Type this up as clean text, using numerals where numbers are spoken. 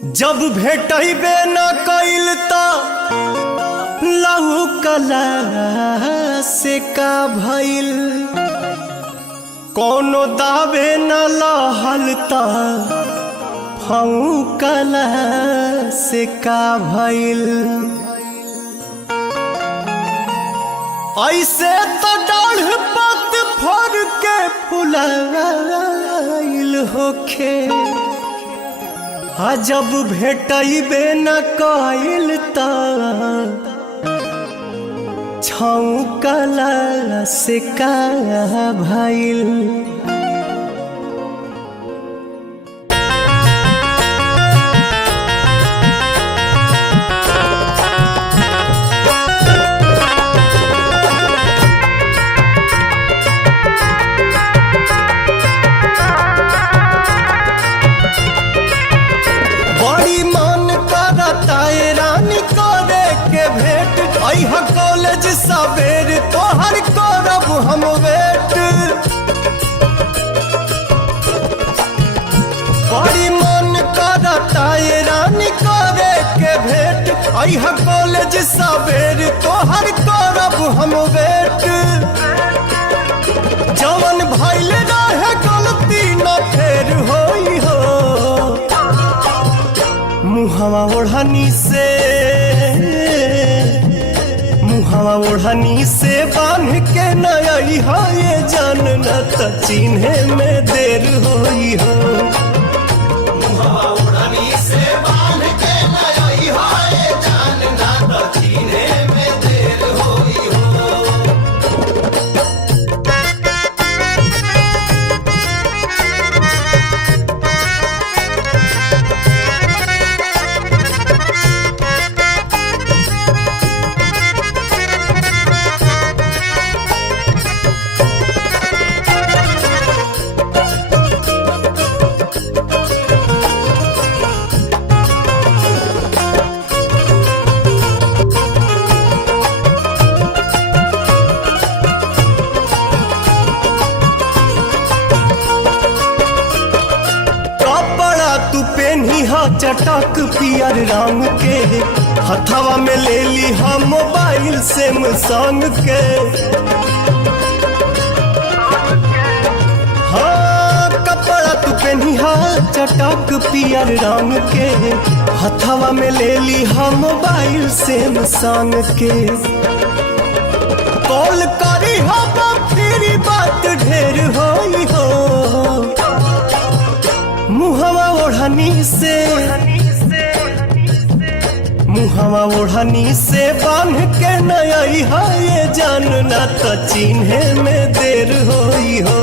जब भेटबे न कइल त लहू कला से का भइल, कोनो दावे न लहल त फऊ कला से का भइल। ऐसे तो डाढ़ पत फर के फुलाइल होखे, जब भेटबे न कइल त छौकला से का भइल। कॉलेज सवेर तोहर करब हम वेट, बड़ी मन करता ये रानी करे के भेंट। अह कॉलेज सवेर तोहर करब हम वेट, जवन भइल रहे गलती न फेर होई हो। मुहवा ओढ़नी से ओढ़नी से बांध के नई हो, ये जान न त चिन्हे में देर होई हो। ओढ़नी से बांध के नई हो, ये जान न त चिन्हे में देर होई हो। चटक पियर रंग के हथवा में ले ली हम मोबाइल सैमसंग के। हाँ कपड़ा तू पहनी चटक पियर रंग के हथवा में ले ली हम मोबाइल सैमसंग के। कॉल करी हम फिर बात ढेर होई हो। मुहवा ओढ़नी से बांध के नई है, ये जान न त चिन्हे में देर होई हो।